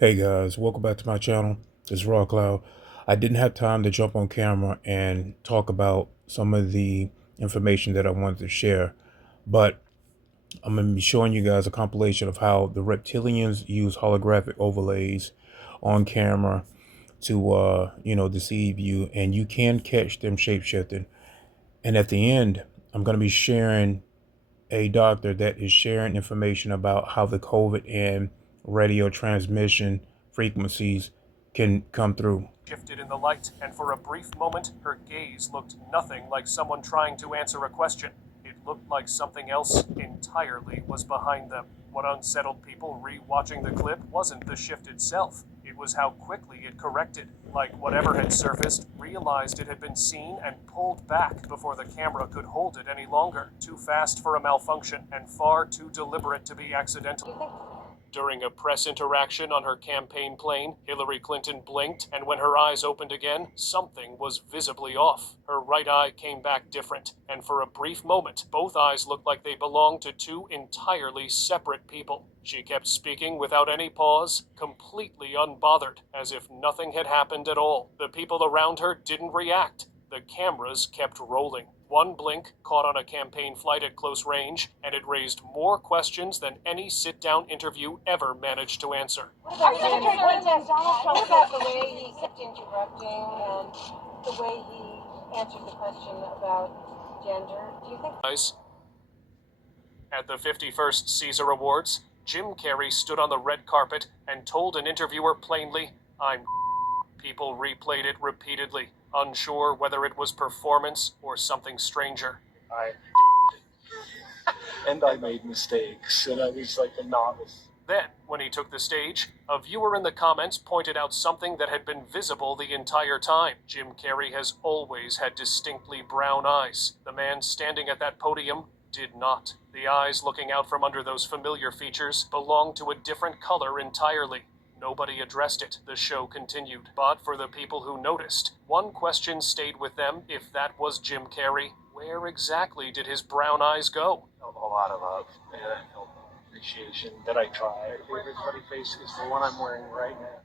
Hey guys, welcome back to my channel. It's Raw Cloud. I didn't have time to jump on camera and talk about some of the information that I wanted to share, but I'm going to be showing you guys a compilation of how the reptilians use holographic overlays on camera to, deceive you, and you can catch them shapeshifting. And at the end, I'm going to be sharing a doctor that is sharing information about how the COVID and radio transmission frequencies can come through. Shifted in the light, and for a brief moment, her gaze looked nothing like someone trying to answer a question. It looked like something else entirely was behind them. What unsettled people re-watching the clip wasn't the shift itself. It was how quickly it corrected, like whatever had surfaced realized it had been seen and pulled back before the camera could hold it any longer. Too fast for a malfunction, and far too deliberate to be accidental. During a press interaction on her campaign plane, Hillary Clinton blinked, and when her eyes opened again, something was visibly off. Her right eye came back different, and for a brief moment, both eyes looked like they belonged to two entirely separate people. She kept speaking without any pause, completely unbothered, as if nothing had happened at all. The people around her didn't react. The cameras kept rolling. One blink caught on a campaign flight at close range, and it raised more questions than any sit-down interview ever managed to answer. Secretary Clinton, Donald Trump about the way he kept interrupting and the way he answered the question about gender. Do you think... At the 51st Caesar Awards, Jim Carrey stood on the red carpet and told an interviewer plainly, "I'm." People replayed it repeatedly, unsure whether it was performance or something stranger. And I made mistakes, and I was like a novice. Then, when he took the stage, a viewer in the comments pointed out something that had been visible the entire time. Jim Carrey has always had distinctly brown eyes. The man standing at that podium did not. The eyes looking out from under those familiar features belonged to a different color entirely. Nobody addressed it. The show continued. But for the people who noticed, one question stayed with them. If that was Jim Carrey, where exactly did his brown eyes go? A lot of love and appreciation that I try. My favorite funny face is the one I'm wearing right now.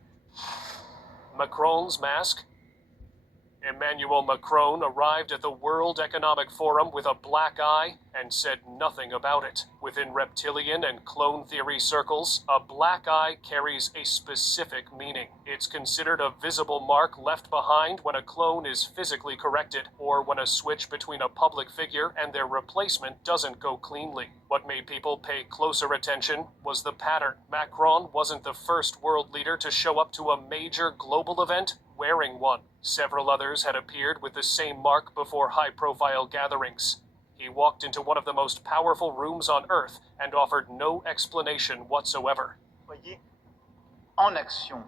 Macron's mask? Emmanuel Macron arrived at the World Economic Forum with a black eye and said nothing about it. Within reptilian and clone theory circles, a black eye carries a specific meaning. It's considered a visible mark left behind when a clone is physically corrected, or when a switch between a public figure and their replacement doesn't go cleanly. What made people pay closer attention was the pattern. Macron wasn't the first world leader to show up to a major global event wearing one. Several others had appeared with the same mark before high-profile gatherings. He walked into one of the most powerful rooms on Earth and offered no explanation whatsoever. Voyez, en action.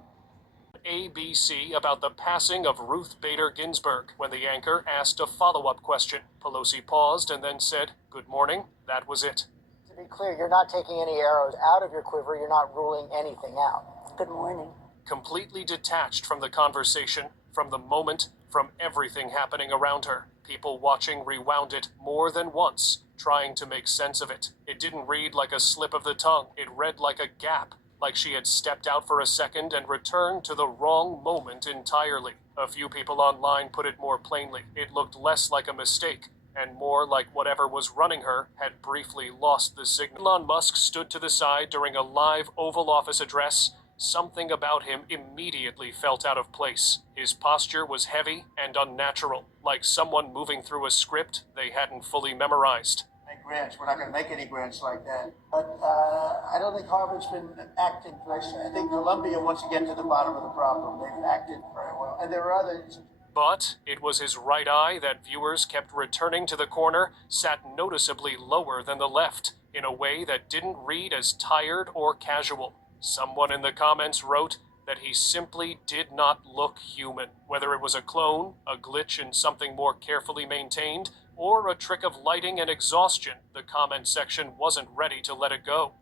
ABC about the passing of Ruth Bader Ginsburg. When the anchor asked a follow-up question, Pelosi paused and then said, "Good morning." That was it. To be clear, you're not taking any arrows out of your quiver. You're not ruling anything out. Good morning. Completely detached from the conversation, from the moment, from everything happening around her. People watching rewound it more than once, trying to make sense of it. It didn't read like a slip of the tongue. It read like a gap, like she had stepped out for a second and returned to the wrong moment entirely. A few people online put it more plainly. It looked less like a mistake, and more like whatever was running her had briefly lost the signal. Elon Musk stood to the side during a live Oval Office address. Something about him immediately felt out of place. His posture was heavy and unnatural, like someone moving through a script they hadn't fully memorized. Make grants. We're not going to make any grants like that. But I don't think Harvard's been acting correctly. I think Columbia wants to get to the bottom of the problem. They've acted very well. And there are others. But it was his right eye that viewers kept returning to the corner, sat noticeably lower than the left, in a way that didn't read as tired or casual. Someone in the comments wrote that he simply did not look human. Whether it was a clone, a glitch in something more carefully maintained, or a trick of lighting and exhaustion, the comment section wasn't ready to let it go.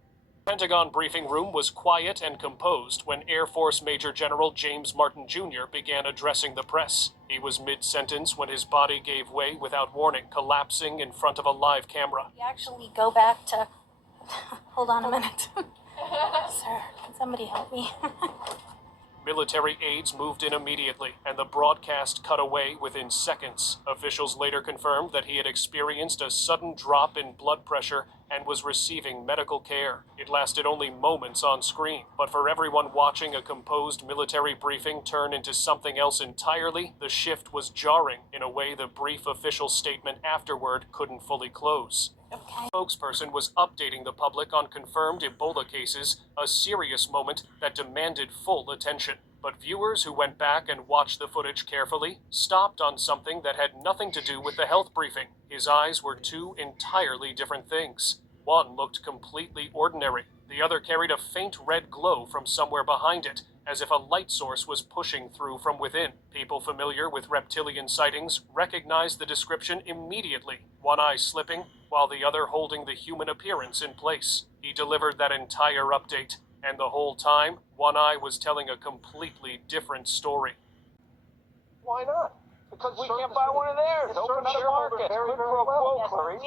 The Pentagon briefing room was quiet and composed when Air Force Major General James Martin Jr. began addressing the press. He was mid-sentence when his body gave way without warning, collapsing in front of a live camera. We actually go back to... Hold on a minute. Sir, can somebody help me? Military aides moved in immediately, and the broadcast cut away within seconds. Officials later confirmed that he had experienced a sudden drop in blood pressure and was receiving medical care. It lasted only moments on screen, but for everyone watching a composed military briefing turn into something else entirely, the shift was jarring in a way the brief official statement afterward couldn't fully close. Okay. Spokesperson was updating the public on confirmed Ebola cases, a serious moment that demanded full attention. But viewers who went back and watched the footage carefully stopped on something that had nothing to do with the health briefing. His eyes were two entirely different things. One looked completely ordinary. The other carried a faint red glow from somewhere behind it, as if a light source was pushing through from within. People familiar with reptilian sightings recognized the description immediately, one eye slipping, while the other holding the human appearance in place. He delivered that entire update, and the whole time, One Eye was telling a completely different story. Why not? Because we can't buy one of theirs. Open up a market. Very, very well, Clarice.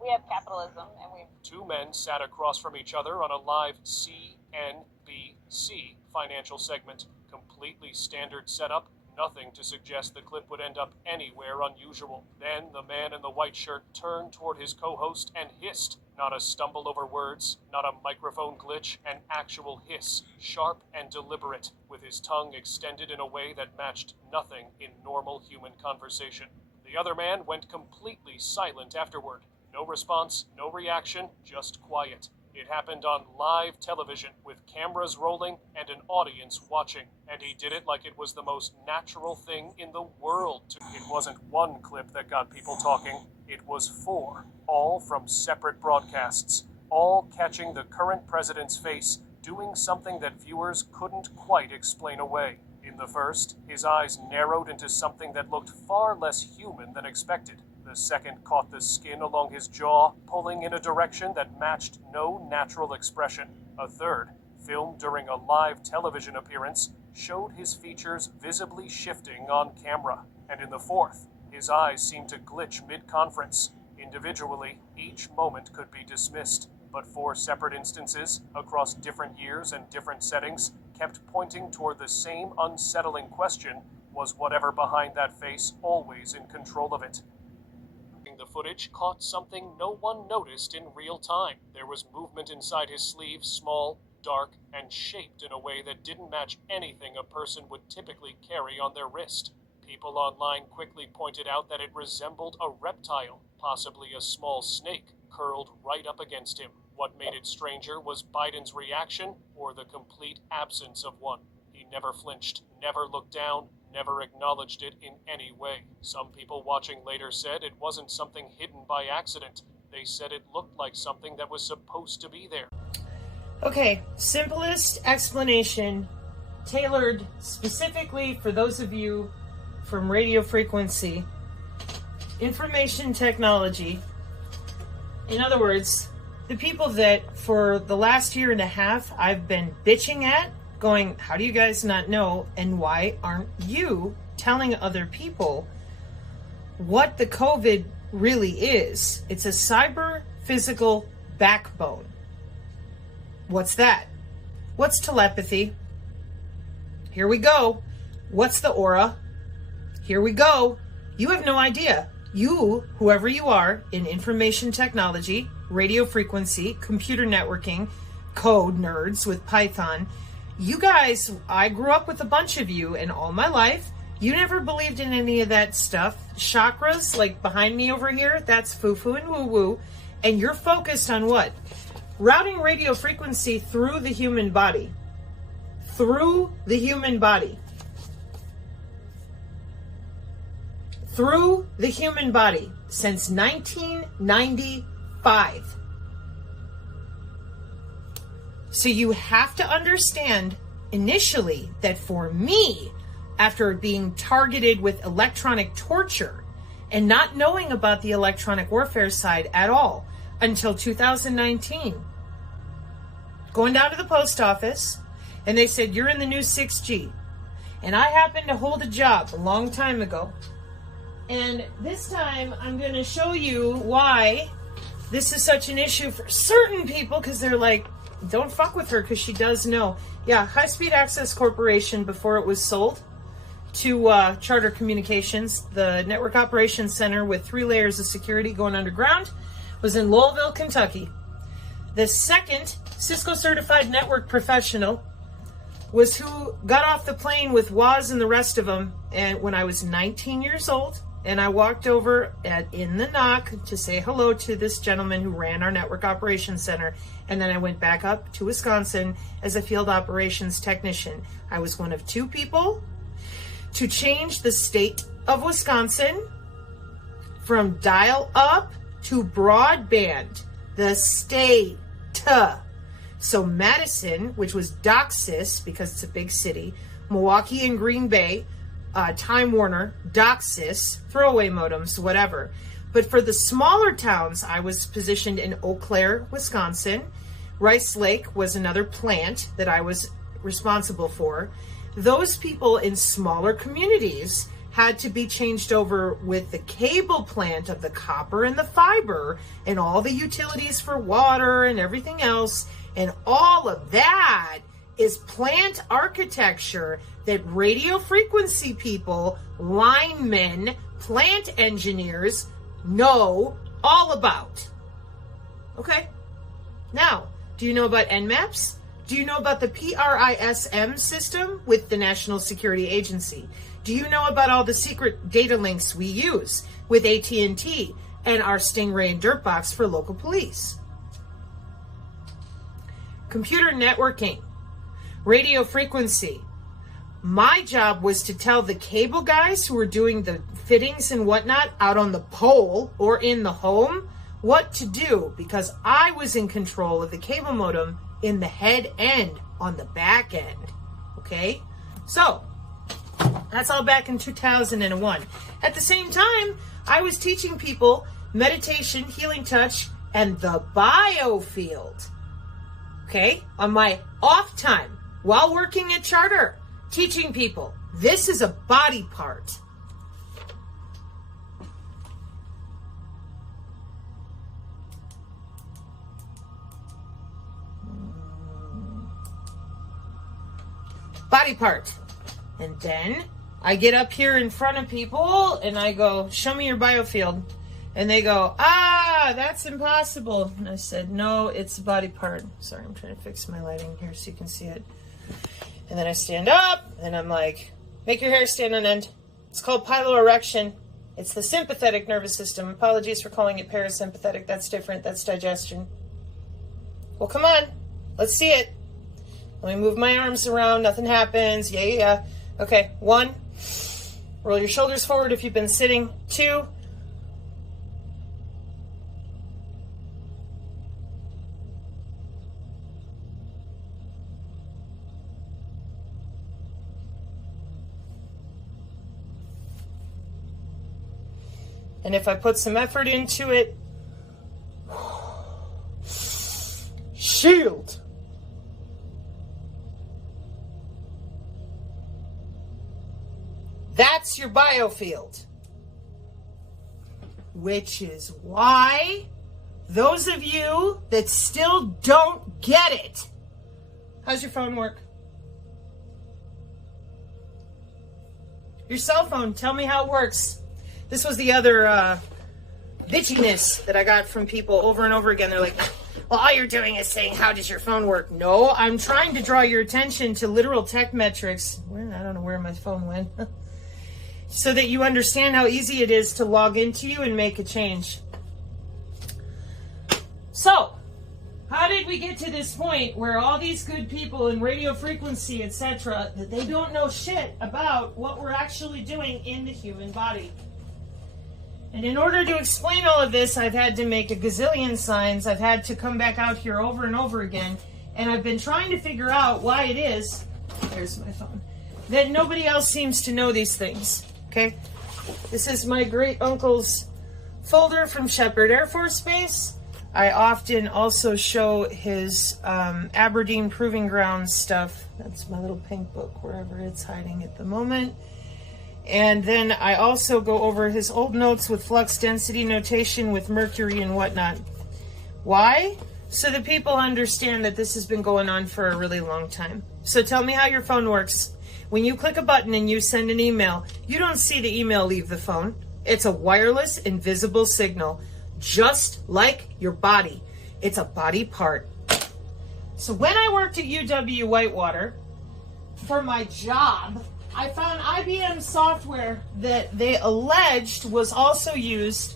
We have capitalism, and we. Two men sat across from each other on a live CNBC financial segment. Completely standard setup, nothing to suggest the clip would end up anywhere unusual. Then the man in the white shirt turned toward his co-host and hissed. Not a stumble over words, not a microphone glitch, an actual hiss, sharp and deliberate, with his tongue extended in a way that matched nothing in normal human conversation. The other man went completely silent afterward. No response, no reaction, just quiet. It happened on live television, with cameras rolling and an audience watching. And he did it like it was the most natural thing in the world. It wasn't one clip that got people talking. It was four, all from separate broadcasts, all catching the current president's face doing something that viewers couldn't quite explain away. In the first, his eyes narrowed into something that looked far less human than expected. The second caught the skin along his jaw, pulling in a direction that matched no natural expression. A third, filmed during a live television appearance, showed his features visibly shifting on camera. And in the fourth, his eyes seemed to glitch mid-conference. Individually, each moment could be dismissed, but four separate instances, across different years and different settings, kept pointing toward the same unsettling question: was whatever behind that face always in control of it? The footage caught something no one noticed in real time. There was movement inside his sleeve, small, dark, and shaped in a way that didn't match anything a person would typically carry on their wrist. People online quickly pointed out that it resembled a reptile, possibly a small snake, curled right up against him. What made it stranger was Biden's reaction, or the complete absence of one. He never flinched, never looked down, never acknowledged it in any way. Some people watching later said it wasn't something hidden by accident. They said it looked like something that was supposed to be there. Okay, simplest explanation, tailored specifically for those of you from radio frequency. Information technology. In other words, the people that for the last year and a half I've been bitching at, going, how do you guys not know, and why aren't you telling other people what the COVID really is? It's a cyber physical backbone. What's that? What's telepathy? Here we go. What's the aura? Here we go. You have no idea. You, whoever you are, in information technology, radio frequency, computer networking, code nerds with Python, you guys, I grew up with a bunch of you, and all my life, you never believed in any of that stuff. Chakras, like behind me over here, that's foo-foo and woo-woo. And you're focused on what? Routing radio frequency through the human body. Through the human body. Through the human body since 1995. So you have to understand initially that for me, after being targeted with electronic torture and not knowing about the electronic warfare side at all until 2019, going down to the post office, and they said, you're in the new 6G. And I happened to hold a job a long time ago. And this time I'm going to show you why this is such an issue for certain people, because they're like, don't fuck with her because she does know. Yeah, High Speed Access Corporation, before it was sold to Charter Communications, the network operations center with 3 layers of security going underground, was in Louisville, Kentucky. The second Cisco certified network professional was who got off the plane with Woz and the rest of them, and when I was 19 years old, and I walked over in the knock to say hello to this gentleman who ran our network operations center, and then I went back up to Wisconsin as a field operations technician. I was one of 2 people to change the state of Wisconsin from dial-up to broadband. The state. So Madison, which was DOCSIS, because it's a big city, Milwaukee and Green Bay, Time Warner, DOCSIS, throwaway modems, whatever. But for the smaller towns, I was positioned in Eau Claire, Wisconsin. Rice Lake was another plant that I was responsible for. Those people in smaller communities had to be changed over with the cable plant of the copper and the fiber and all the utilities for water and everything else. And all of that is plant architecture that radio frequency people, linemen, plant engineers know all about. Okay? Now, do you know about NMAPs? Do you know about the PRISM system with the National Security Agency? Do you know about all the secret data links we use with AT&T and our Stingray and Dirtbox for local police? Computer networking, radio frequency. My job was to tell the cable guys who were doing the fittings and whatnot out on the pole or in the home what to do, because I was in control of the cable modem in the head end on the back end. Okay? So, that's all back in 2001. At the same time, I was teaching people meditation, healing touch, and the Biofield. Okay? On my off time, while working at Charter, teaching people. This is a body part. Body part. And then I get up here in front of people and I go, show me your biofield. And they go, that's impossible. And I said, no, it's a body part. Sorry, I'm trying to fix my lighting here so you can see it. And then I stand up and I'm like, make your hair stand on end. It's called piloerection. It's the sympathetic nervous system. Apologies for calling it parasympathetic. That's different. That's digestion. Well, come on. Let's see it. Let me move my arms around. Nothing happens. Yeah. Okay. 1. Roll your shoulders forward if you've been sitting. 2. And if I put some effort into it, shield. That's your biofield. Which is why those of you that still don't get it. How's your phone work? Your cell phone, tell me how it works. This was the other bitchiness that I got from people over and over again. They're like, well, all you're doing is saying, how does your phone work? No, I'm trying to draw your attention to literal tech metrics. I don't know where my phone went. So that you understand how easy it is to log into you and make a change. So, how did we get to this point where all these good people in radio frequency, etc., that they don't know shit about what we're actually doing in the human body? And in order to explain all of this, I've had to make a gazillion signs. I've had to come back out here over and over again. And I've been trying to figure out why it is, there's my phone, that nobody else seems to know these things. Okay? This is my great uncle's folder from Shepherd Air Force Base. I often also show his Aberdeen Proving Ground stuff. That's my little pink book, wherever it's hiding at the moment. And then I also go over his old notes with flux density notation with mercury and whatnot. Why? so that people understand that this has been going on for a really long time. So tell me how your phone works. When you click a button and you send an email, you don't see the email leave the phone. It's a wireless, invisible signal, just like your body. It's a body part. So when I worked at UW Whitewater for my job, I found IBM software that they alleged was also used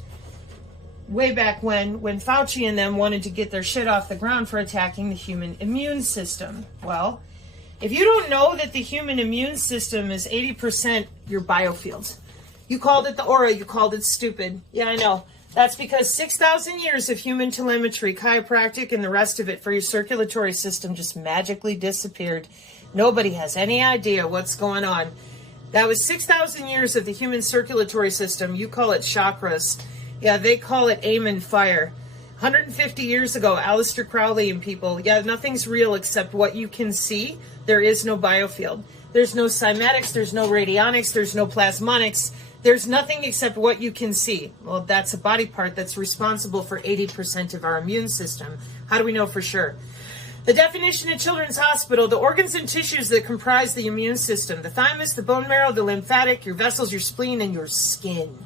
way back when Fauci and them wanted to get their shit off the ground for attacking the human immune system. Well, if you don't know that the human immune system is 80% your biofield, you called it the aura, you called it stupid. Yeah, I know. That's because 6,000 years of human telemetry, chiropractic, and the rest of it for your circulatory system just magically disappeared. Nobody has any idea what's going on. That was 6,000 years of the human circulatory system. You call it chakras. Yeah, they call it aim and fire. 150 years ago, Aleister Crowley and people, yeah, nothing's real except what you can see. There is no biofield. There's no cymatics, there's no radionics, there's no plasmonics. There's nothing except what you can see. Well, that's a body part that's responsible for 80% of our immune system. How do we know for sure? The definition at Children's Hospital, the organs and tissues that comprise the immune system, the thymus, the bone marrow, the lymphatic, your vessels, your spleen, and your skin.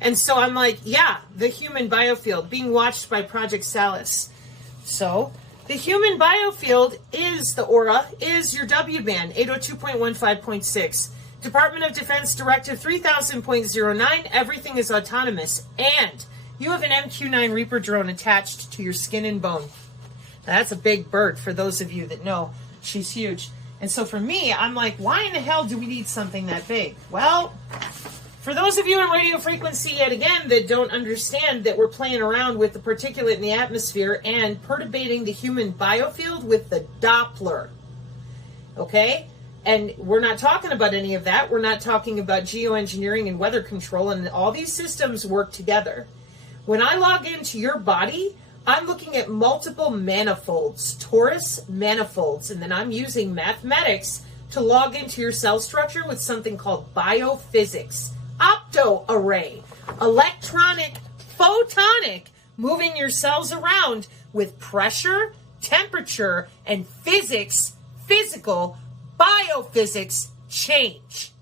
And so I'm like, yeah, the human biofield being watched by Project Salus. So the human biofield is the aura, is your W band, 802.15.6. Department of Defense Directive 3000.09, everything is autonomous. And you have an MQ-9 Reaper drone attached to your skin and bone. Now, that's a big bird for those of you that know. She's huge. And so for me, I'm like, why in the hell do we need something that big? Well, for those of you in radio frequency, yet again, that don't understand that we're playing around with the particulate in the atmosphere and perturbating the human biofield with the Doppler. Okay? And we're not talking about any of that. We're not talking about geoengineering and weather control, and all these systems work together. When I log into your body, I'm looking at multiple manifolds, torus manifolds, and then I'm using mathematics to log into your cell structure with something called biophysics. Opto-array, electronic, photonic, moving your cells around with pressure, temperature, and physics, physical biophysics change.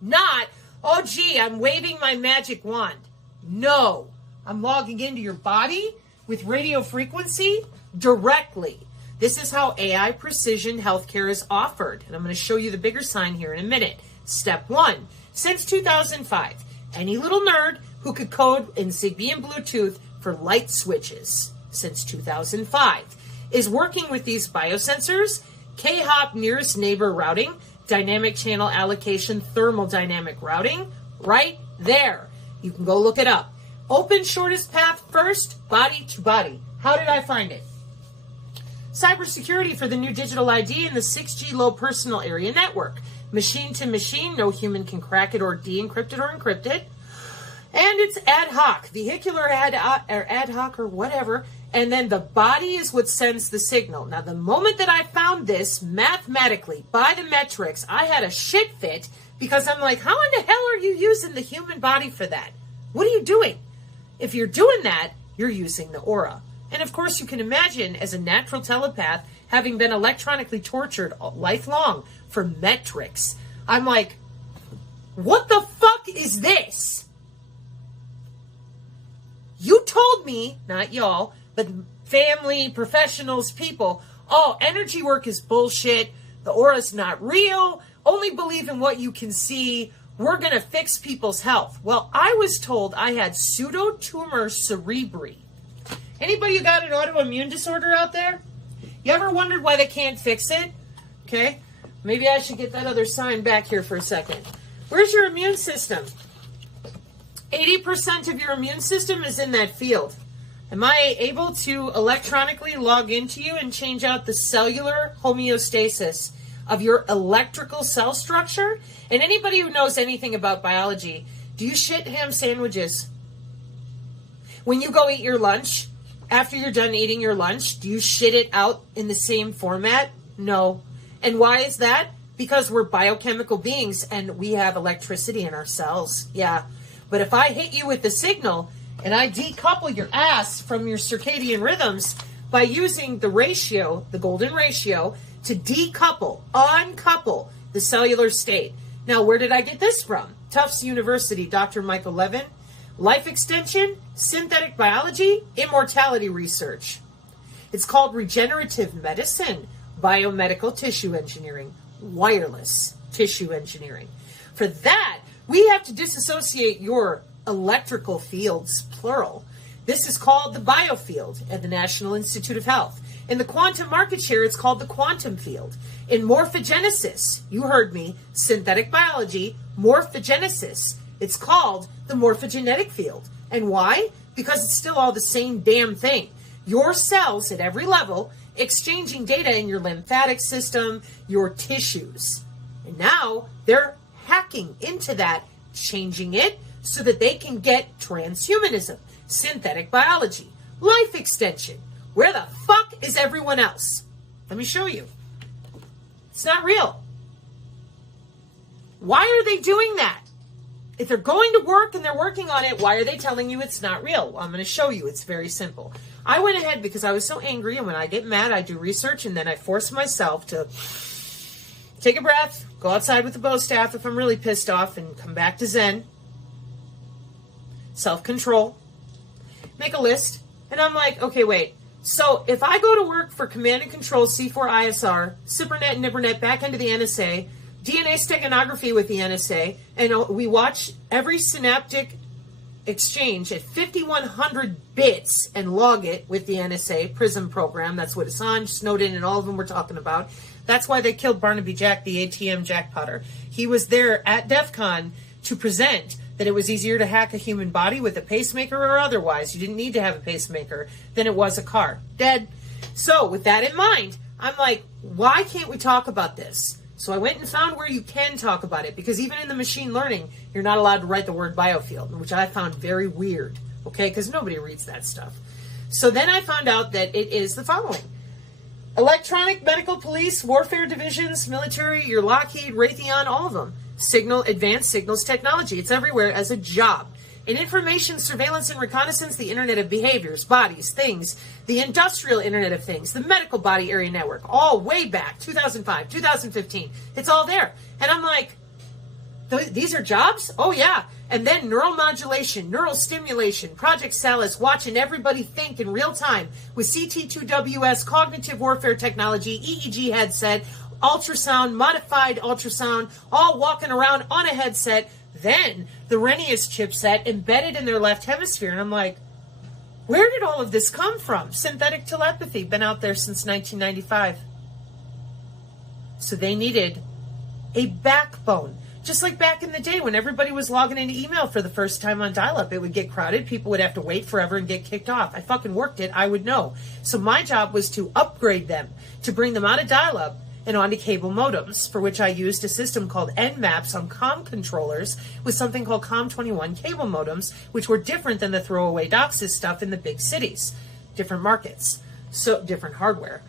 Not, oh gee, I'm waving my magic wand. No, I'm logging into your body with radio frequency directly. This is how AI precision healthcare is offered. And I'm going to show you the bigger sign here in a minute. Step 1. Since 2005, any little nerd who could code in Zigbee and Bluetooth for light switches since 2005 is working with these biosensors, K-hop nearest neighbor routing, dynamic channel allocation, thermodynamic routing, right there. You can go look it up. Open shortest path first, body to body. How did I find it? Cybersecurity for the new digital ID and the 6G low personal area network. Machine to machine, no human can crack it or de-encrypt it or encrypt it. And it's ad hoc, vehicular ad hoc or whatever. And then the body is what sends the signal. Now, the moment that I found this mathematically by the metrics, I had a shit fit because I'm like, how in the hell are you using the human body for that? What are you doing? If you're doing that, you're using the aura. And of course, you can imagine as a natural telepath, having been electronically tortured lifelong for metrics, I'm like, what the fuck is this? You told me, not y'all, but family, professionals, people, oh, energy work is bullshit. The aura's not real. Only believe in what you can see. We're going to fix people's health. Well, I was told I had pseudotumor cerebri. Anybody who got an autoimmune disorder out there? You ever wondered why they can't fix it? Okay, maybe I should get that other sign back here for a second. Where's your immune system? 80% of your immune system is in that field. Am I able to electronically log into you and change out the cellular homeostasis of your electrical cell structure? And anybody who knows anything about biology, do you shit ham sandwiches? When you go eat your lunch, after you're done eating your lunch, do you shit it out in the same format? No. And why is that? Because we're biochemical beings and we have electricity in our cells. Yeah. But if I hit you with the signal and I decouple your ass from your circadian rhythms, by using the ratio, the golden ratio, to uncouple the cellular state. Now, where did I get this from? Tufts University, Dr. Michael Levin. Life extension, synthetic biology, immortality research. It's called regenerative medicine, biomedical tissue engineering, wireless tissue engineering. For that, we have to disassociate your electrical fields, plural. This is called the Biofield at the National Institute of Health. In the quantum market share, it's called the quantum field. In morphogenesis, you heard me, synthetic biology, morphogenesis, it's called the morphogenetic field. And why? Because it's still all the same damn thing. Your cells at every level exchanging data in your lymphatic system, your tissues. And now they're hacking into that, changing it so that they can get transhumanism, synthetic biology, life extension. Where the fuck is everyone else? Let me show you. It's not real. Why are they doing that? If they're going to work and they're working on it, why are they telling you it's not real? Well, I'm going to show you. It's very simple. I went ahead because I was so angry, and when I get mad, I do research, and then I force myself to take a breath, go outside with the bow staff if I'm really pissed off, and come back to Zen. Self-control. Make a list. And I'm like, okay, wait. So if I go to work for Command and Control C4ISR, CyberNet, NIBRNet, back into the NSA, DNA steganography with the NSA, and we watch every synaptic exchange at 5,100 bits and log it with the NSA PRISM program. That's what Assange, Snowden, and all of them were talking about. That's why they killed Barnaby Jack, the ATM jackpotter. He was there at DEF CON to present that it was easier to hack a human body with a pacemaker or otherwise. You didn't need to have a pacemaker than it was a car. Dead. So with that in mind, I'm like, why can't we talk about this? So I went and found where you can talk about it, because even in the machine learning, you're not allowed to write the word biofield, which I found very weird, okay, because nobody reads that stuff. So then I found out that it is the following. Electronic, medical, police, warfare divisions, military, your Lockheed, Raytheon, all of them. Signal, advanced signals technology. It's everywhere as a job. In information, surveillance, and reconnaissance, the Internet of Behaviors, Bodies, Things, the Industrial Internet of Things, the Medical Body Area Network, all way back, 2005, 2015. It's all there. And I'm like, these are jobs? Oh, yeah. And then neural modulation, neural stimulation, Project Salus, watching everybody think in real time with CT2WS, cognitive warfare technology, EEG headset, ultrasound, modified ultrasound, all walking around on a headset. Then the Renius chipset embedded in their left hemisphere. And I'm like, where did all of this come from? Synthetic telepathy, been out there since 1995. So they needed a backbone. Just like back in the day when everybody was logging into email for the first time on dial-up, it would get crowded. People would have to wait forever and get kicked off. I fucking worked it. I would know. So my job was to upgrade them, to bring them out of dial-up and onto cable modems, for which I used a system called NMAPs on COM controllers with something called COM21 cable modems, which were different than the throwaway DOCSIS stuff in the big cities. Different markets, so different hardware,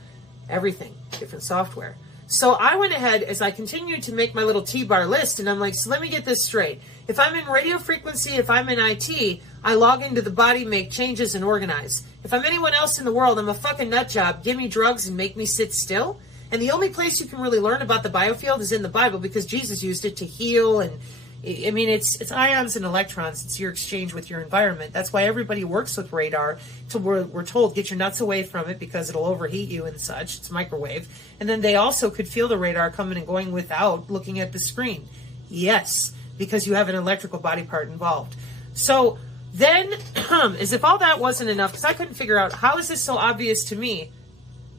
everything, different software. So I went ahead as I continued to make my little T-bar list, and I'm like, so let me get this straight. If I'm in radio frequency, if I'm in IT, I log into the body, make changes, and organize. If I'm anyone else in the world, I'm a fucking nut job. Give me drugs and make me sit still. And the only place you can really learn about the biofield is in the Bible, because Jesus used it to heal. And I mean, it's ions and electrons. It's your exchange with your environment. That's why everybody works with radar. We're told, get your nuts away from it because it'll overheat you and such. It's microwave. And then they also could feel the radar coming and going without looking at the screen. Yes, because you have an electrical body part involved. So then, as if all that wasn't enough, because I couldn't figure out, how is this so obvious to me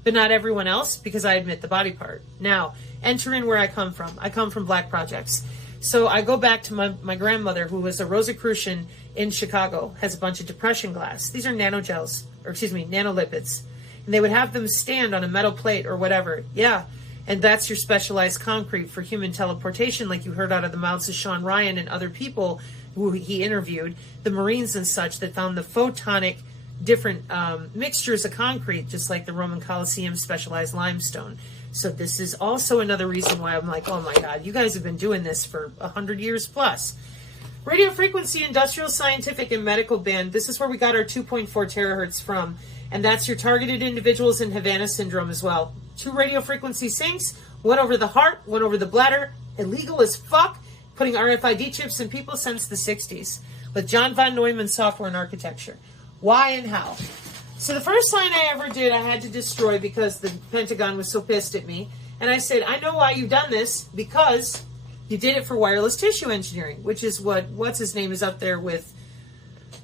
but not everyone else? Because I admit the body part. Now, enter in where I come from. I come from Black projects. So I go back to my grandmother, who was a Rosicrucian in Chicago, has a bunch of depression glass. These are nanolipids. And they would have them stand on a metal plate or whatever. Yeah. And that's your specialized concrete for human teleportation, like you heard out of the mouths of Sean Ryan and other people who he interviewed, the Marines and such, that found the photonic different mixtures of concrete, just like the Roman Colosseum specialized limestone. So this is also another reason why I'm like, oh my God, you guys have been doing this for 100 years plus. Radio frequency, industrial, scientific, and medical band. This is where we got our 2.4 terahertz from. And that's your targeted individuals in Havana syndrome as well. 2 radio frequency sinks, one over the heart, one over the bladder. Illegal as fuck, putting RFID chips in people since the 60s. With John von Neumann software and architecture. Why and how? So the first sign I ever did, I had to destroy because the Pentagon was so pissed at me. And I said, I know why you've done this, because you did it for wireless tissue engineering, which is what's his name is up there with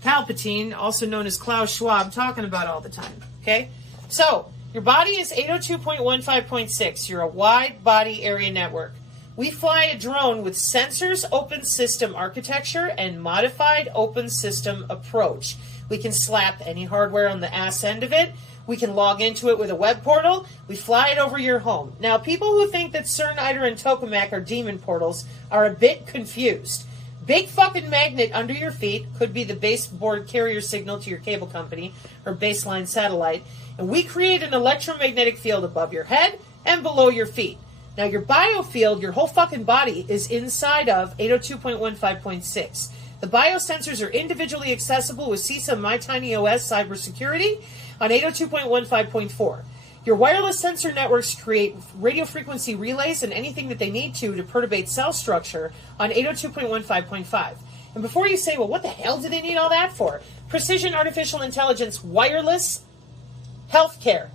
Palpatine, also known as Klaus Schwab, talking about all the time. Okay? So, your body is 802.15.6. You're a wide body area network. We fly a drone with sensors, open system architecture, and modified open system approach. We can slap any hardware on the ass end of it. We can log into it with a web portal. We fly it over your home. Now, people who think that CERN, ITER, and Tokamak are demon portals are a bit confused. Big fucking magnet under your feet could be the baseboard carrier signal to your cable company or baseline satellite. And we create an electromagnetic field above your head and below your feet. Now, your biofield, your whole fucking body, is inside of 802.15.6. The biosensors are individually accessible with CISA MyTinyOS cybersecurity on 802.15.4. Your wireless sensor networks create radio frequency relays and anything that they need to perturbate cell structure on 802.15.5. And before you say, well, what the hell do they need all that for? Precision artificial intelligence, wireless healthcare.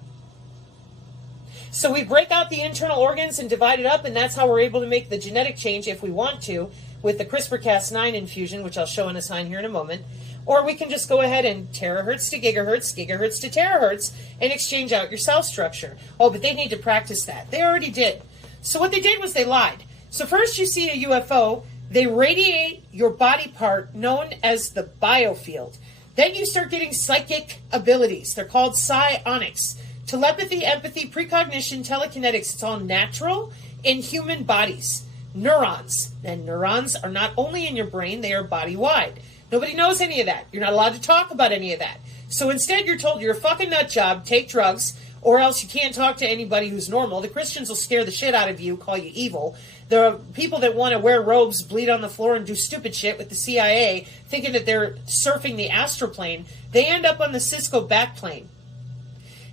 So we break out the internal organs and divide it up, and that's how we're able to make the genetic change if we want to with the CRISPR-Cas9 infusion, which I'll show on a sign here in a moment. Or we can just go ahead and terahertz to gigahertz, gigahertz to terahertz, and exchange out your cell structure. Oh, but they need to practice that. They already did. So what they did was they lied. So first you see a UFO, they radiate your body part known as the biofield. Then you start getting psychic abilities. They're called psionics. Telepathy, empathy, precognition, telekinetics. It's all natural in human bodies. Neurons. And neurons are not only in your brain, they are body-wide. Nobody knows any of that. You're not allowed to talk about any of that. So instead you're told you're a fucking nut job, take drugs, or else you can't talk to anybody who's normal. The Christians will scare the shit out of you, call you evil. The people that want to wear robes, bleed on the floor, and do stupid shit with the CIA, thinking that they're surfing the astral plane, they end up on the Cisco backplane.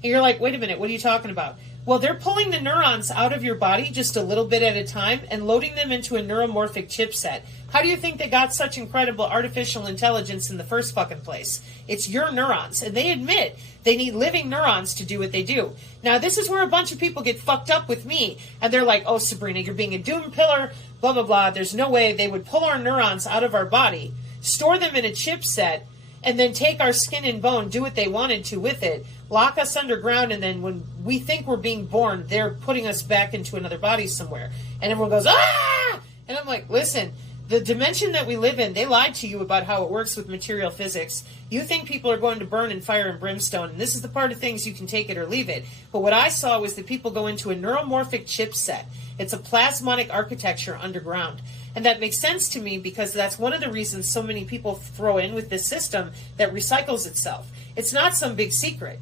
And you're like, wait a minute, what are you talking about? Well, they're pulling the neurons out of your body just a little bit at a time and loading them into a neuromorphic chipset. How do you think they got such incredible artificial intelligence in the first fucking place? It's your neurons. And they admit they need living neurons to do what they do. Now, this is where a bunch of people get fucked up with me. And they're like, oh, Sabrina, you're being a doom pillar, blah, blah, blah. There's no way they would pull our neurons out of our body, store them in a chipset, and then take our skin and bone, do what they wanted to with it, lock us underground, and then when we think we're being born, they're putting us back into another body somewhere. And everyone goes, ah! And I'm like, listen, the dimension that we live in, they lied to you about how it works with material physics. You think people are going to burn in fire and brimstone, and this is the part of things you can take it or leave it. But what I saw was that people go into a neuromorphic chipset. It's a plasmonic architecture underground. And that makes sense to me because that's one of the reasons so many people throw in with this system that recycles itself. It's not some big secret.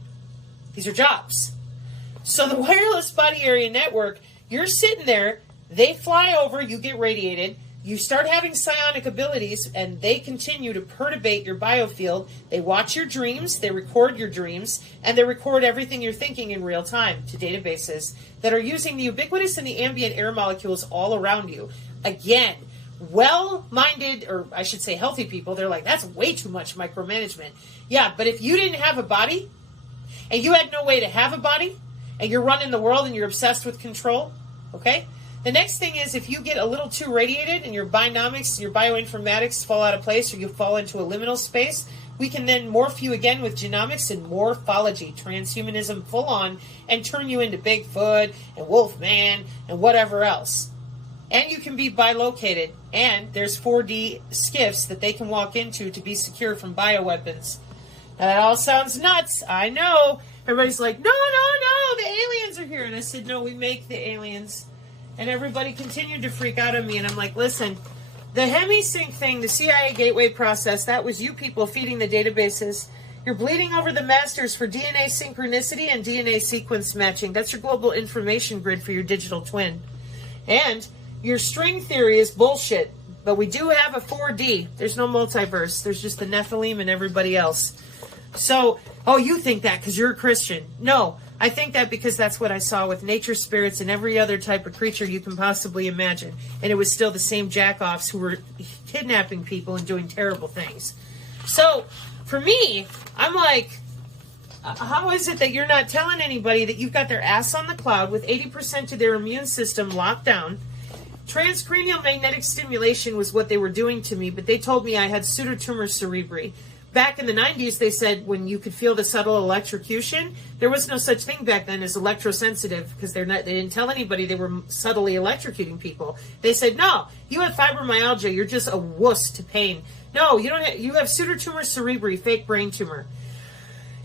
These are jobs. So the wireless body area network, you're sitting there, they fly over, you get radiated, you start having psionic abilities, and they continue to perturbate your biofield. They watch your dreams, they record your dreams, and they record everything you're thinking in real time to databases that are using the ubiquitous and the ambient air molecules all around you. Again, well-minded, or I should say healthy people, they're like, that's way too much micromanagement. Yeah, but if you didn't have a body, and you had no way to have a body, and you're running the world and you're obsessed with control, okay? The next thing is if you get a little too radiated and your bionomics, your bioinformatics fall out of place, or you fall into a liminal space, we can then morph you again with genomics and morphology, transhumanism full on, and turn you into Bigfoot and Wolfman and whatever else. And you can be bilocated, and there's 4D skiffs that they can walk into to be secure from bioweapons. Now, that all sounds nuts, I know. Everybody's like, no, the aliens are here. And I said, no, we make the aliens. And everybody continued to freak out on me, and I'm like, listen, the hemisync thing, the CIA gateway process, that was you people feeding the databases. You're bleeding over the masters for DNA synchronicity and DNA sequence matching. That's your global information grid for your digital twin. And your string theory is bullshit, but we do have a 4D. There's no multiverse. There's just the Nephilim and everybody else. So Oh, you think that because you're a Christian. No, I think that because that's what I saw with nature spirits and every other type of creature you can possibly imagine. And it was still the same jack-offs who were kidnapping people and doing terrible things. So, for me, I'm like, how is it that you're not telling anybody that you've got their ass on the cloud with 80% of their immune system locked down? Transcranial magnetic stimulation was what they were doing to me, but they told me I had pseudotumor cerebri. Back in the 90s, they said when you could feel the subtle electrocution, there was no such thing back then as electrosensitive, because they didn't tell anybody they were subtly electrocuting people. They said, no, you have fibromyalgia, you're just a wuss to pain. No, you don't have, you have pseudotumor cerebri, fake brain tumor.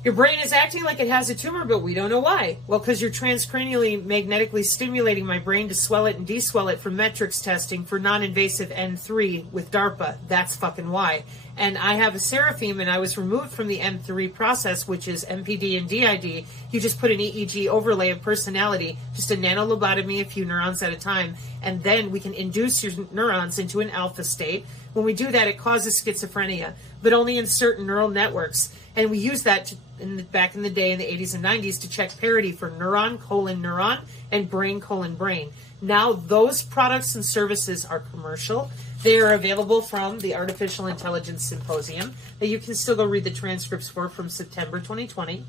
Your brain is acting like it has a tumor, but we don't know why. Well, because you're transcranially magnetically stimulating my brain to swell it and deswell it for metrics testing for non-invasive N3 with DARPA. That's fucking why. And I have a seraphim, and I was removed from the N3 process, which is MPD and DID. You just put an EEG overlay of personality, just a nanolobotomy, a few neurons at a time, and then we can induce your neurons into an alpha state. When we do that, it causes schizophrenia, but only in certain neural networks. And we use that back in the day in the 80s and 90s to check parity for neuron, neuron, and brain, brain. Now those products and services are commercial. They are available from the Artificial Intelligence Symposium that you can still go read the transcripts for from September 2020.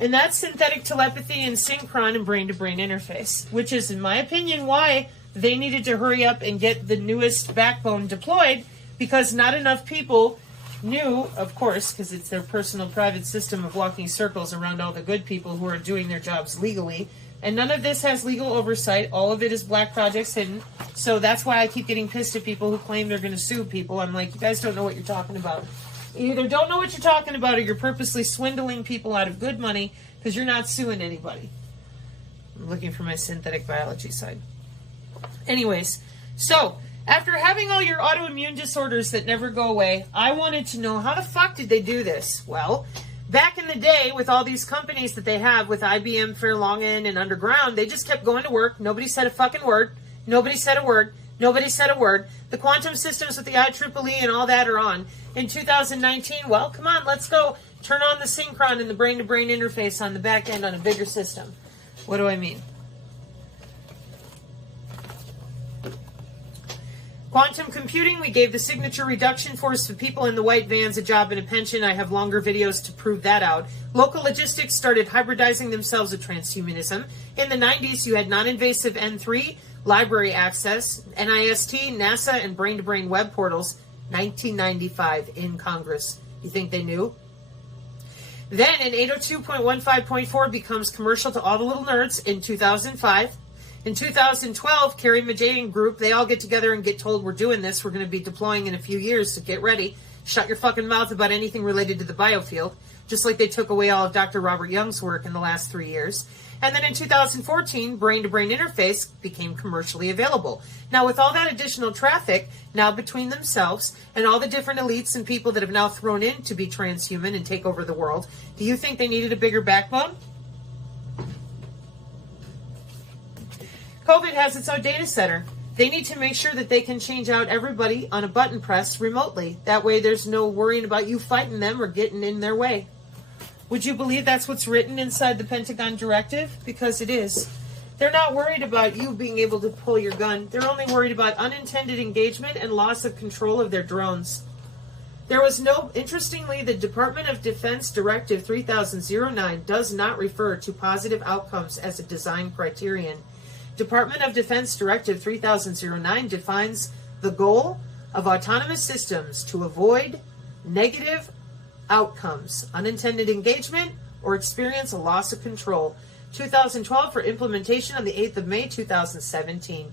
And that's synthetic telepathy and synchron and brain-to-brain interface, which is, in my opinion, why they needed to hurry up and get the newest backbone deployed, because not enough people knew, of course, because it's their personal private system of walking circles around all the good people who are doing their jobs legally. And none of this has legal oversight. All of it is black projects hidden. So that's why I keep getting pissed at people who claim they're going to sue people. I'm like, you guys don't know what you're talking about. You either don't know what you're talking about, or you're purposely swindling people out of good money because you're not suing anybody. I'm looking for my synthetic biology side. Anyways, so after having all your autoimmune disorders that never go away, I wanted to know, how the fuck did they do this? Well, back in the day, with all these companies that they have with IBM, Fairlongen, and Underground, they just kept going to work. Nobody said a fucking word. Nobody said a word. Nobody said a word. The quantum systems with the IEEE and all that are on. In 2019, well, come on, let's go turn on the synchron and the brain-to-brain interface on the back end on a bigger system. What do I mean? Quantum computing, we gave the signature reduction force to people in the white vans a job and a pension. I have longer videos to prove that out. Local logistics started hybridizing themselves with transhumanism. In the 90s, you had non-invasive N3, library access, NIST, NASA, and brain-to-brain web portals. 1995 in Congress. You think they knew? Then in 802.15.4 becomes commercial to all the little nerds in 2005. In 2012, Carrie Majay group, they all get together and get told, we're doing this. We're going to be deploying in a few years, so get ready. Shut your fucking mouth about anything related to the Biofield, just like they took away all of Dr. Robert Young's work in the last 3 years. And then in 2014, brain-to-brain interface became commercially available. Now, with all that additional traffic now between themselves and all the different elites and people that have now thrown in to be transhuman and take over the world, do you think they needed a bigger backbone? COVID has its own data center. They need to make sure that they can change out everybody on a button press remotely. That way there's no worrying about you fighting them or getting in their way. Would you believe that's what's written inside the Pentagon directive? Because it is. They're not worried about you being able to pull your gun. They're only worried about unintended engagement and loss of control of their drones. There was no, interestingly, the Department of Defense Directive 3009 does not refer to positive outcomes as a design criterion. Department of Defense Directive 3009 defines the goal of autonomous systems to avoid negative outcomes, unintended engagement, or experience a loss of control. 2012 for implementation on the 8th of May 2017.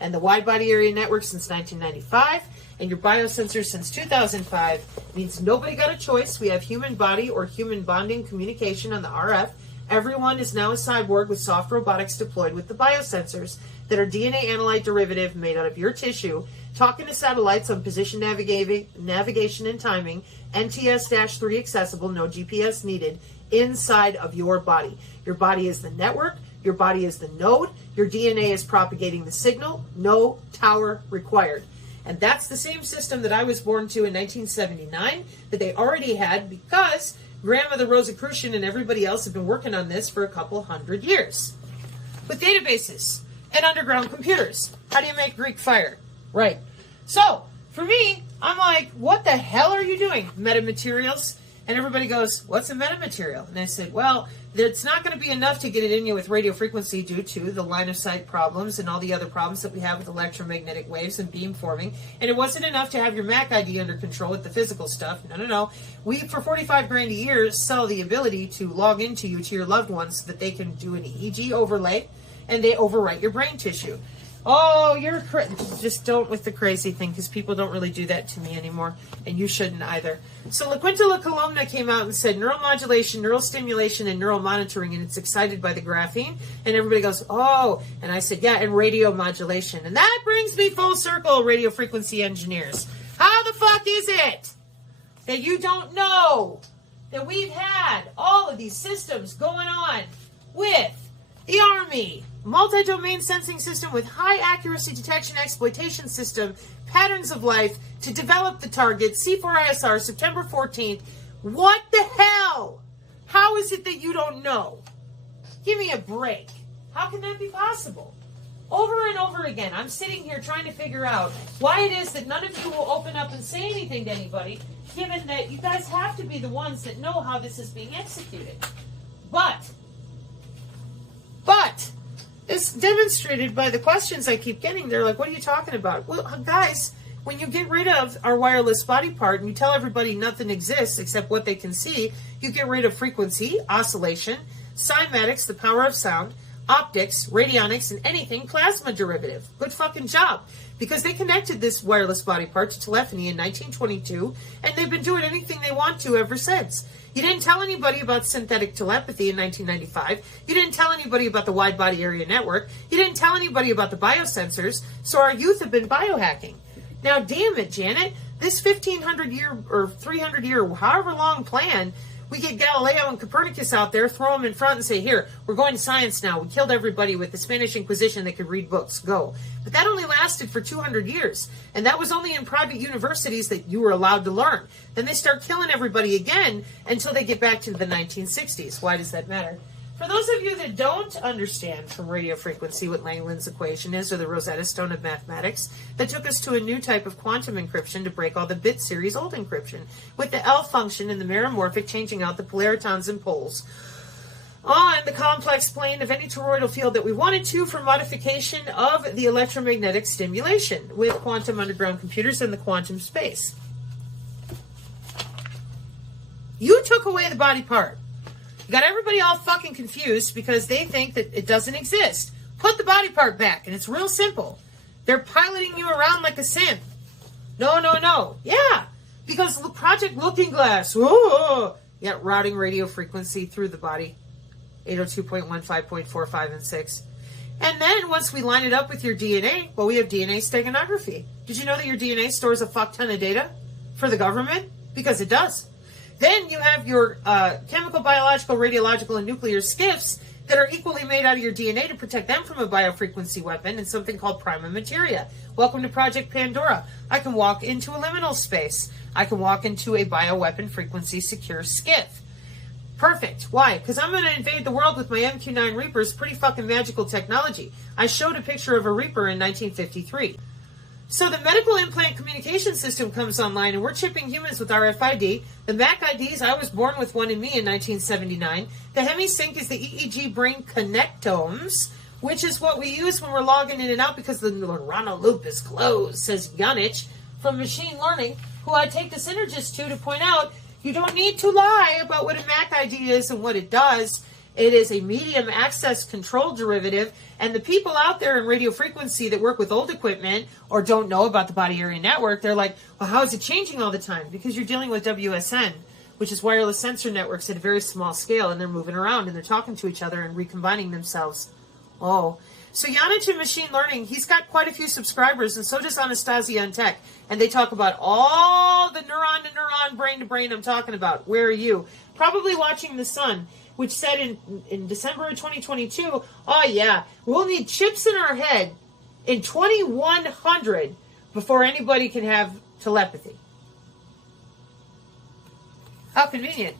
And the wide body area network since 1995, and your biosensors since 2005 means nobody got a choice. We have human body or human bonding communication on the RF. Everyone is now a cyborg with soft robotics deployed with the biosensors that are DNA analyte derivative made out of your tissue, talking to satellites on position navigation and timing, NTS-3 accessible, no GPS needed, inside of your body. Your body is the network, your body is the node, your DNA is propagating the signal, no tower required. And that's the same system that I was born to in 1979 that they already had, because grandmother Rosicrucian and everybody else have been working on this for a couple hundred years. With databases and underground computers. How do you make Greek fire? Right. So, for me, I'm like, what the hell are you doing? Metamaterials? And everybody goes, what's a metamaterial? And I said, well, it's not going to be enough to get it in you with radio frequency due to the line of sight problems and all the other problems that we have with electromagnetic waves and beam forming. And it wasn't enough to have your MAC ID under control with the physical stuff. No. We, for $45,000 a year, sell the ability to log into you to your loved ones so that they can do an EEG overlay and they overwrite your brain tissue. Oh, just don't with the crazy thing, because people don't really do that to me anymore, and you shouldn't either. So La Quinta La Columna came out and said neuromodulation, neural stimulation, and neural monitoring, and it's excited by the graphene, and everybody goes, oh, and I said, yeah, and radio modulation. And that brings me full circle, radio frequency engineers. How the fuck is it that you don't know that we've had all of these systems going on with the Army, multi-domain sensing system with high accuracy detection exploitation system, patterns of life to develop the target, C4ISR, September 14th. What the hell? How is it that you don't know? Give me a break. How can that be possible? Over and over again, I'm sitting here trying to figure out why it is that none of you will open up and say anything to anybody, given that you guys have to be the ones that know how this is being executed. But it's demonstrated by the questions I keep getting. They're like, what are you talking about? Well, guys, when you get rid of our wireless body part and you tell everybody nothing exists except what they can see, you get rid of frequency, oscillation, cymatics, the power of sound, optics, radionics, and anything plasma derivative. Good fucking job. Because they connected this wireless body part to telephony in 1922, and they've been doing anything they want to ever since. You didn't tell anybody about synthetic telepathy in 1995. You didn't tell anybody about the wide body area network. You didn't tell anybody about the biosensors, so our youth have been biohacking. Now, damn it, Janet, this 1,500 year or 300 year, however long plan, we get Galileo and Copernicus out there, throw them in front and say, here, we're going to science now. We killed everybody with the Spanish Inquisition that could read books. Go. But that only lasted for 200 years. And that was only in private universities that you were allowed to learn. Then they start killing everybody again until they get back to the 1960s. Why does that matter? For those of you that don't understand from radio frequency what Langland's equation is, or the Rosetta Stone of mathematics, that took us to a new type of quantum encryption to break all the bit series old encryption, with the L function and the meromorphic changing out the polaritons and poles on the complex plane of any toroidal field that we wanted to for modification of the electromagnetic stimulation with quantum underground computers in the quantum space. You took away the body part. You got everybody all fucking confused because they think that it doesn't exist. Put the body part back, and it's real simple. They're piloting you around like a sim. No. Yeah, because Project Looking Glass. Whoa. Yeah, routing radio frequency through the body. 802.15.45 and 6. And then once we line it up with your DNA, well, we have DNA steganography. Did you know that your DNA stores a fuck ton of data for the government? Because it does. Then you have your chemical, biological, radiological, and nuclear skiffs that are equally made out of your DNA to protect them from a biofrequency weapon and something called prima materia. Welcome to Project Pandora. I can walk into a liminal space. I can walk into a bioweapon frequency secure skiff. Perfect. Why? Because I'm going to invade the world with my MQ-9 Reapers, pretty fucking magical technology. I showed a picture of a Reaper in 1953. So the medical implant communication system comes online, and we're chipping humans with RFID. The MAC IDs, I was born with one in me in 1979. The HemiSync is the EEG brain connectomes, which is what we use when we're logging in and out because the neuronal loop is closed, says Yanich from Machine Learning, who I take the synergist to point out you don't need to lie about what a MAC ID is and what it does. It is a medium access control derivative, and the people out there in radio frequency that work with old equipment or don't know about the body area network, they're like, well, how is it changing all the time? Because you're dealing with WSN, which is wireless sensor networks at a very small scale, and they're moving around and they're talking to each other and recombining themselves. Oh. So Yanich in Machine Learning, he's got quite a few subscribers, and so does Anastasia on Tech. And they talk about all the neuron to neuron, brain to brain I'm talking about. Where are you? Probably watching The Sun, which said in December of 2022, oh yeah, we'll need chips in our head in 2100 before anybody can have telepathy. How convenient.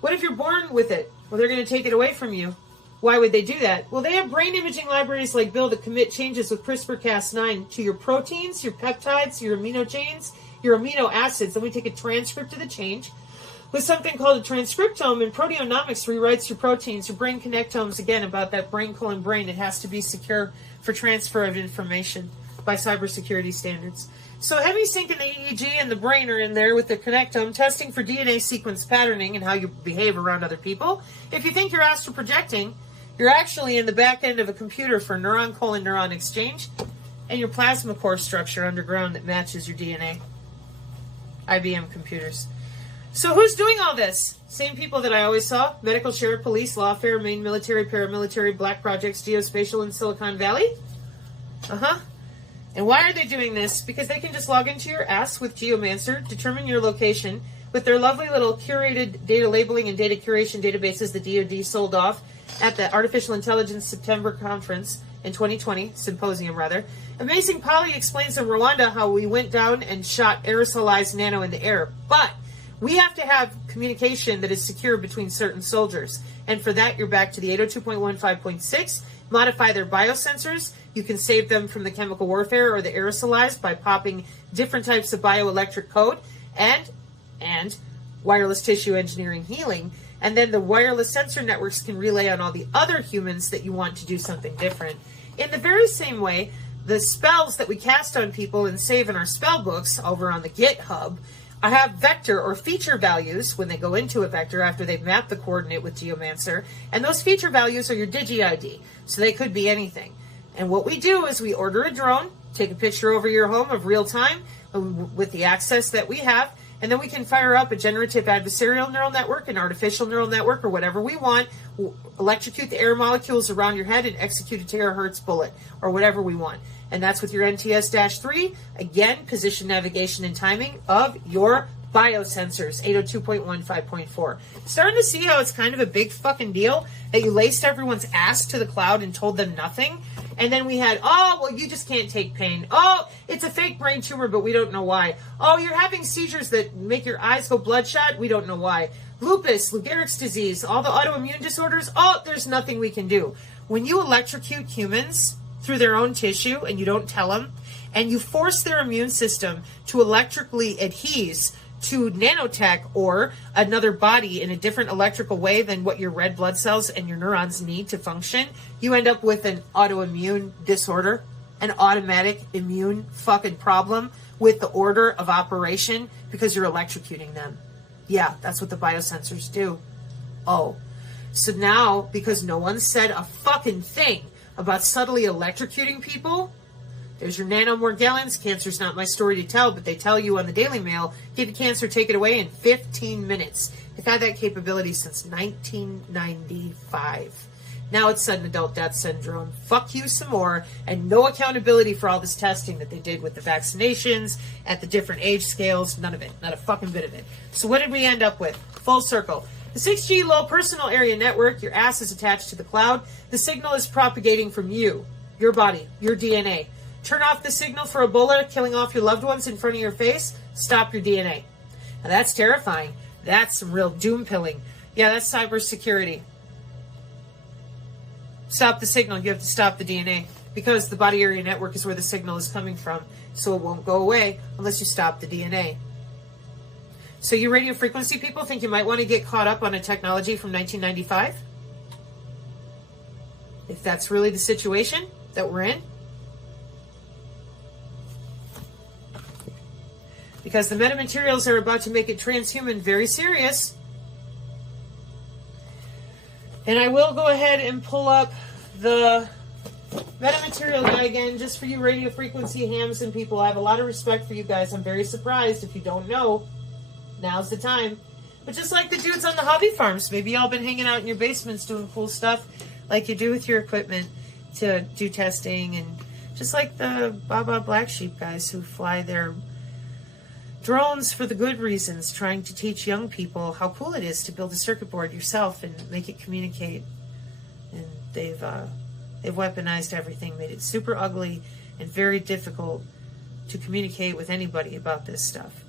What if you're born with it? Well, they're going to take it away from you. Why would they do that? Well, they have brain imaging libraries like Bill that commit changes with CRISPR-Cas9 to your proteins, your peptides, your amino chains, your amino acids. Then we take a transcript of the change with something called a transcriptome, and proteomics rewrites your proteins, your brain connectomes, again, about that brain. It has to be secure for transfer of information by cybersecurity standards. So heavy sync and the EEG and the brain are in there with the connectome, testing for DNA sequence patterning and how you behave around other people. If you think you're astral projecting, you're actually in the back end of a computer for neuron-colon-neuron exchange and your plasma core structure underground that matches your DNA. IBM computers. So who's doing all this? Same people that I always saw: medical, sheriff, police, lawfare, Maine military, paramilitary, black projects, geospatial, and Silicon Valley. And why are they doing this? Because they can just log into your ass with Geomancer, determine your location with their lovely little curated data labeling and data curation databases the DoD sold off at the Artificial Intelligence September conference in 2020, symposium rather. Amazing Polly explains in Rwanda how we went down and shot aerosolized nano in the air. But we have to have communication that is secure between certain soldiers. And for that, you're back to the 802.15.6. Modify their biosensors. You can save them from the chemical warfare or the aerosolized by popping different types of bioelectric code and wireless tissue engineering healing. And then the wireless sensor networks can relay on all the other humans that you want to do something different. In the very same way, the spells that we cast on people and save in our spell books over on the GitHub have vector or feature values when they go into a vector after they've mapped the coordinate with Geomancer. And those feature values are your Digi-ID. So they could be anything. And what we do is we order a drone, take a picture over your home of real time with the access that we have, and then we can fire up a generative adversarial neural network, an artificial neural network, or whatever we want, electrocute the air molecules around your head and execute a terahertz bullet, or whatever we want. And that's with your NTS-3, again, position, navigation, and timing of your biosensors, 802.15.4. Starting to see how it's kind of a big fucking deal that you laced everyone's ass to the cloud and told them nothing. And then we had, oh, well, you just can't take pain. Oh, it's a fake brain tumor, but we don't know why. Oh, you're having seizures that make your eyes go bloodshot. We don't know why. Lupus, Lou Gehrig's disease, all the autoimmune disorders. Oh, there's nothing we can do. When you electrocute humans through their own tissue and you don't tell them, and you force their immune system to electrically adhere to nanotech or another body in a different electrical way than what your red blood cells and your neurons need to function, you end up with an autoimmune disorder, an automatic immune fucking problem with the order of operation because you're electrocuting them. Yeah, that's what the biosensors do. Oh, so now, because no one said a fucking thing about subtly electrocuting people, there's your nanomorgellons. Cancer's not my story to tell, but they tell you on the Daily Mail, get cancer, take it away in 15 minutes. They've had that capability since 1995. Now it's sudden adult death syndrome. Fuck you some more, and no accountability for all this testing that they did with the vaccinations at the different age scales. None of it. Not a fucking bit of it. So what did we end up with? Full circle. The 6G low personal area network, your ass is attached to the cloud. The signal is propagating from you, your body, your DNA. Turn off the signal for Ebola, killing off your loved ones in front of your face. Stop your DNA. Now that's terrifying. That's some real doom pilling. Yeah, that's cybersecurity. Stop the signal. You have to stop the DNA because the body area network is where the signal is coming from. So it won't go away unless you stop the DNA. So you radio frequency people think you might want to get caught up on a technology from 1995? If that's really the situation that we're in? Because the metamaterials are about to make it transhuman very serious. And I will go ahead and pull up the metamaterial guy again, just for you radio frequency hams and people. I have a lot of respect for you guys. I'm very surprised. If you don't know, now's the time. But just like the dudes on the hobby farms, maybe y'all been hanging out in your basements doing cool stuff like you do with your equipment to do testing. And just like the Baba Black Sheep guys who fly their drones for the good reasons, trying to teach young people how cool it is to build a circuit board yourself and make it communicate. And they've weaponized everything, made it super ugly and very difficult to communicate with anybody about this stuff.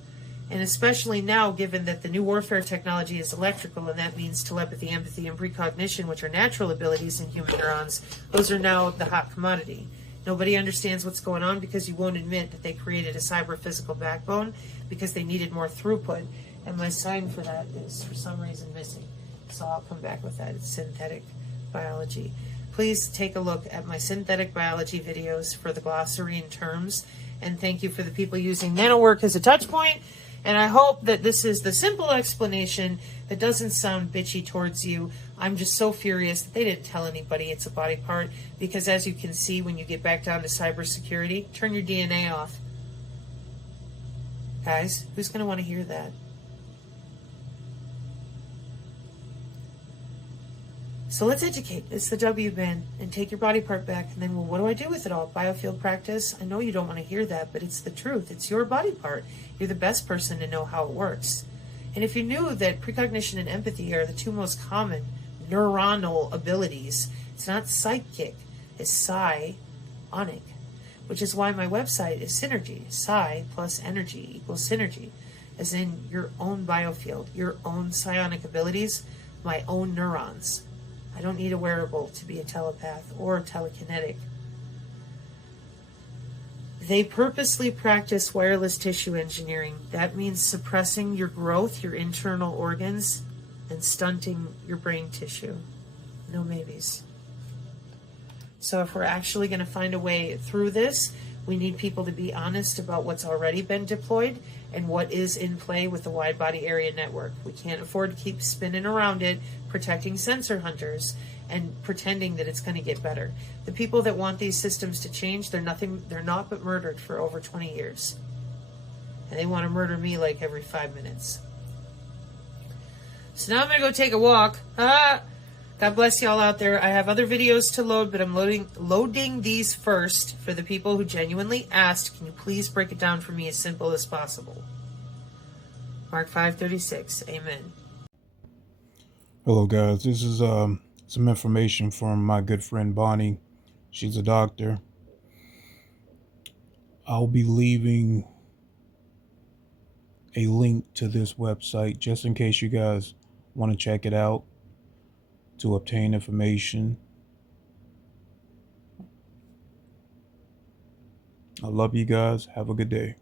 And especially now, given that the new warfare technology is electrical, and that means telepathy, empathy, and precognition, which are natural abilities in human neurons, those are now the hot commodity. Nobody understands what's going on because you won't admit that they created a cyber-physical backbone because they needed more throughput. And my sign for that is, for some reason, missing. So I'll come back with that. It's synthetic biology. Please take a look at my synthetic biology videos for the glossary and terms. And thank you for the people using NanoWork as a touch point. And I hope that this is the simple explanation that doesn't sound bitchy towards you. I'm just so furious that they didn't tell anybody it's a body part, because as you can see, when you get back down to cybersecurity, turn your DNA off. Guys, who's going to want to hear that? So let's educate. It's the W band, and take your body part back. And then, well, what do I do with it all? Biofield practice? I know you don't want to hear that, but it's the truth. It's your body part. You're the best person to know how it works. And if you knew that precognition and empathy are the two most common neuronal abilities, it's not psychic, it's psionic, which is why my website is Synergy. Psi plus energy equals synergy, as in your own biofield, your own psionic abilities, my own neurons. I don't need a wearable to be a telepath or a telekinetic. They purposely practice wireless tissue engineering. That means suppressing your growth, your internal organs, and stunting your brain tissue. No maybes. So if we're actually going to find a way through this, we need people to be honest about what's already been deployed and what is in play with the wide body area network. We can't afford to keep spinning around it, protecting sensor hunters and pretending that it's going to get better. The people that want these systems to change, they're not but murdered for over 20 years. And they want to murder me like every 5 minutes. So now I'm going to go take a walk. God bless y'all out there. I have other videos to load, but I'm loading these first for the people who genuinely asked, can you please break it down for me as simple as possible? Mark 5:36. Amen. Hello, guys. This is some information from my good friend Bonnie. She's a doctor. I'll be leaving a link to this website just in case you guys want to check it out to obtain information. I love you guys. Have a good day.